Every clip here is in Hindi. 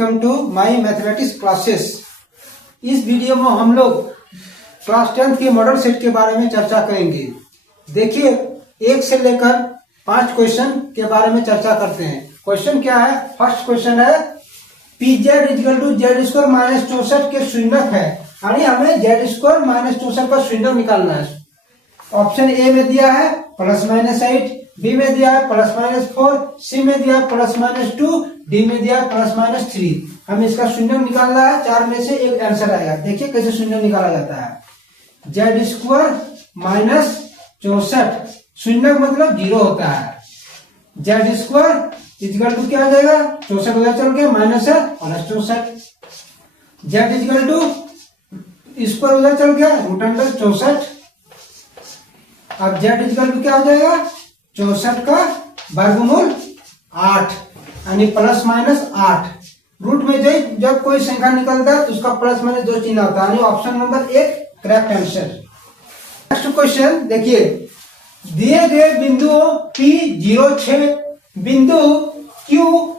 Welcome to my mathematics classes. इस वीडियो में हम लोग क्लास 10th के मॉडल सेट के बारे में चर्चा करेंगे। देखिए, 1 से लेकर 5 क्वेश्चन के बारे में चर्चा करते हैं। क्वेश्चन क्या है? फर्स्ट क्वेश्चन है pz equal to Z square minus 64 के शून्यक है, यानी हमें जेड स्क्वायर माइनस 64 का शून्यक निकालना है। ऑप्शन ए में दिया है +-8, बी में दिया है +-4, सी में दिया है +-2, डी में दिया है +-3। हमें इसका शून्य निकालना है। 4 में से एक आंसर आएगा। देखिए कैसे शून्य निकाला जाता है। जेड स्क्वायर माइनस 64, शून्य मतलब 0 होता है। जेड स्क्वायर इक्वल टू क्या आ जाएगा? 64 उधर चल के माइनस है +64। जेड इक्वल टू स्क्वायर उधर चल गया √64। अब जेड इक्वल टू क्या हो जाएगा? 64 का वर्गमूल 8, यानी +-8। रूट में जब कोई संख्या निकलता है तो उसका +-2 चिन्ह होता है, यानी option number 1 correct answer. Next question देखिए, दिए गए बिंदुओं P06, बिंदु Q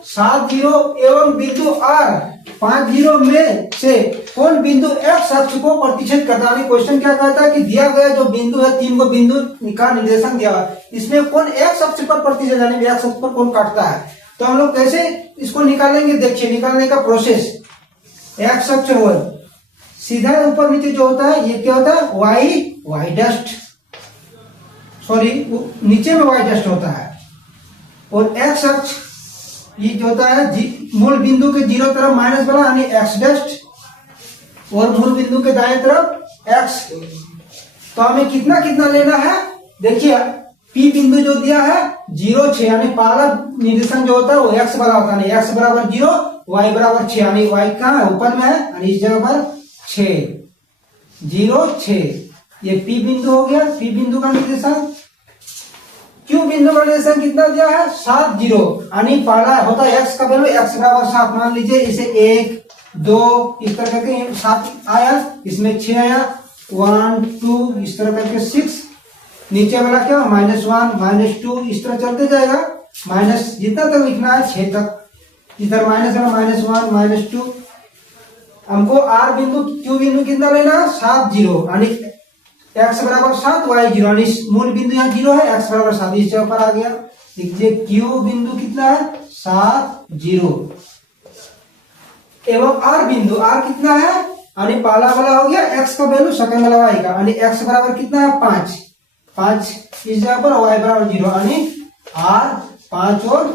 70 एवं बिंदु R 50 में से कौन बिंदु x अक्ष को प्रतिच्छेद करता है? क्वेश्चन क्या कहता है कि दिया गया जो बिंदु है, 3 को बिंदु का निर्देशन दिया है, इसमें कौन x अक्ष पर प्रतिच्छेद, यानी x अक्ष पर कौन काटता है। तो हम लोग कैसे इसको निकालेंगे? देखिए निकालने का प्रोसेस। x अक्ष हो सीधा ऊपर नीचे जो होता है, ये क्या होता है? y डस्ट, सॉरी नीचे में y डस्ट होता है। और x अक्ष ये जो होता है मूल बिंदु के 0 तरफ माइनस वाला, यानी x डस्ट, और मूल बिंदु के दाएं तरफ x। तो हमें कितना कितना लेना है? देखिए P बिंदु जो दिया है 0-6, यानी पहला निर्देशन जो होता है वो x वाला होता है, x बराबर 0, y बराबर 6, यानी y कहाँ है? ऊपर में है, यानी इस जगह पर 6, 0-6। ये P बिंदु हो गया। P बिंदु का निर्देशन। Q बिंदु का निर्देशन कितना दिया है? 7-0, यानी पहला होता है x का वैल्यू, x बराबर 7 मान लीजिए। इसे 1, 2 इस तरह करके 7 आया, इसमें 6 आया, 1, 2 इस तरह करके 6। नीचे वाला क्या? -1, -2 इस तरह चलते जाएगा। माइनस जितना तक लिखना है 6 तक, इधर माइनस वाला -1, -2। हमको R बिंदु Q बिंदु कितना लेना है? 7-0, यानी x बराबर 7, y 0, यानी मूल बिंदु यहाँ 0 है, x बराबर 7 इस जगह पर आ गया। देखिए Q बिंदु कितना है? 7-0 एवं R बिंदु, R कितना है? यानी पहला वाला हो गया x का वैल्यू, सेकंड वाला y का, यानी x बराबर कितना है? 5 इस जगह पर, y बराबर 0, यानी R 5 और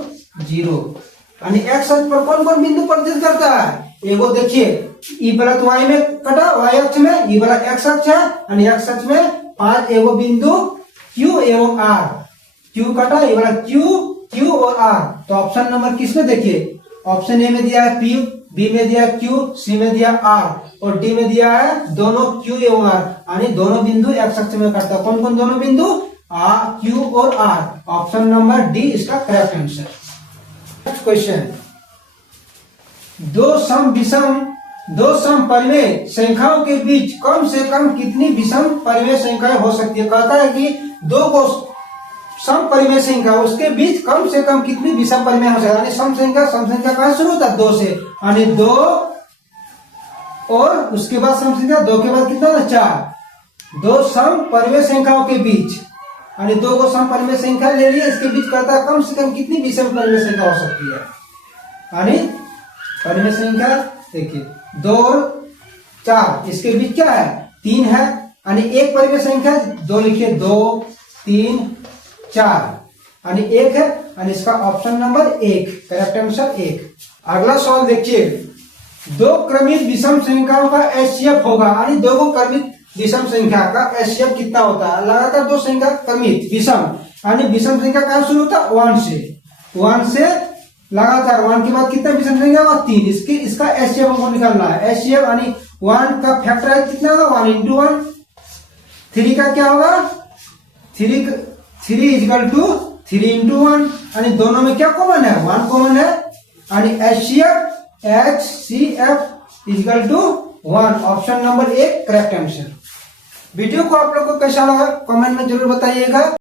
0, यानी x अक्ष पर कौन कौन बिंदु प्रतिच्छेद करता है? एगो देखिए, ई वाला तो y में कटा, y अक्ष में, ई वाला x अक्ष है, यानी x अक्ष में 5 एगो बिंदु Q एवं R। Q कटा, ये वाला Q और R। तो ऑप्शन नंबर किसमें? देखिए ऑप्शन ए में दिया है P, बी में दिया है Q, सी में दिया R और डी में दिया है दोनों Q एवं R, यानी दोनों बिंदु x अक्ष में कटता है। कौन कौन दोनों बिंदु? Q और R। ऑप्शन नंबर डी इसका करेक्ट आंसर। नेक्स्ट क्वेश्चन, दो सम परिमेय संख्याओं के बीच कम से कम कितनी विषम परिमेय संख्याएं हो सकती है? कहता है कि दो को सम परिमेय संख्या, उसके बीच कम से कम कितनी विषम परिमेय हो सकती है। यानी सम संख्या कहां शुरू होता है? 2 से, यानी 2 और उसके बाद सम संख्या 2 के बाद कितना था? 4। दो सम परिमेय संख्याओं के बीच, यानी 2 को सम परिमेय संख्या ले लिया, इसके बीच कहता है कम से कम कितनी विषम परिमेय संख्या हो सकती है। यानी परिमेय संख्या देखिए 2 और 4, इसके बीच क्या है? 3 है, यानी एक परिमेय संख्या 2 लिखिए, 2, 3, 4, यानी 1 है, यानी इसका ऑप्शन नंबर 1 करेक्ट आंसर 1। अगला सवाल देखिए, 2 क्रमित विषम संख्याओं का एचसीएफ होगा, यानी 2 को क्रमित विषम संख्या का एचसीएफ कितना होता है? लगातार 2 संख्या क्रमित विषम, यानी विषम संख्या कहां शुरू होता है? 1 से लगातार 1 के बाद कितना विषम संख्या होगा? 3। इसका एचसीएफ हमको निकालना है। एचसीएफ यानी 1 का फैक्टराइज कितना होगा? 1 × 1। 3 का क्या होगा? 3 इक्वल टू 3 × 1, यानी दोनों में क्या कॉमन है? 1 कॉमन है, यानी HCF equal to 1। Option number 1 correct answer. Video को आप लोग को कैसा लगा कमेंट में जरूर बताइएगा।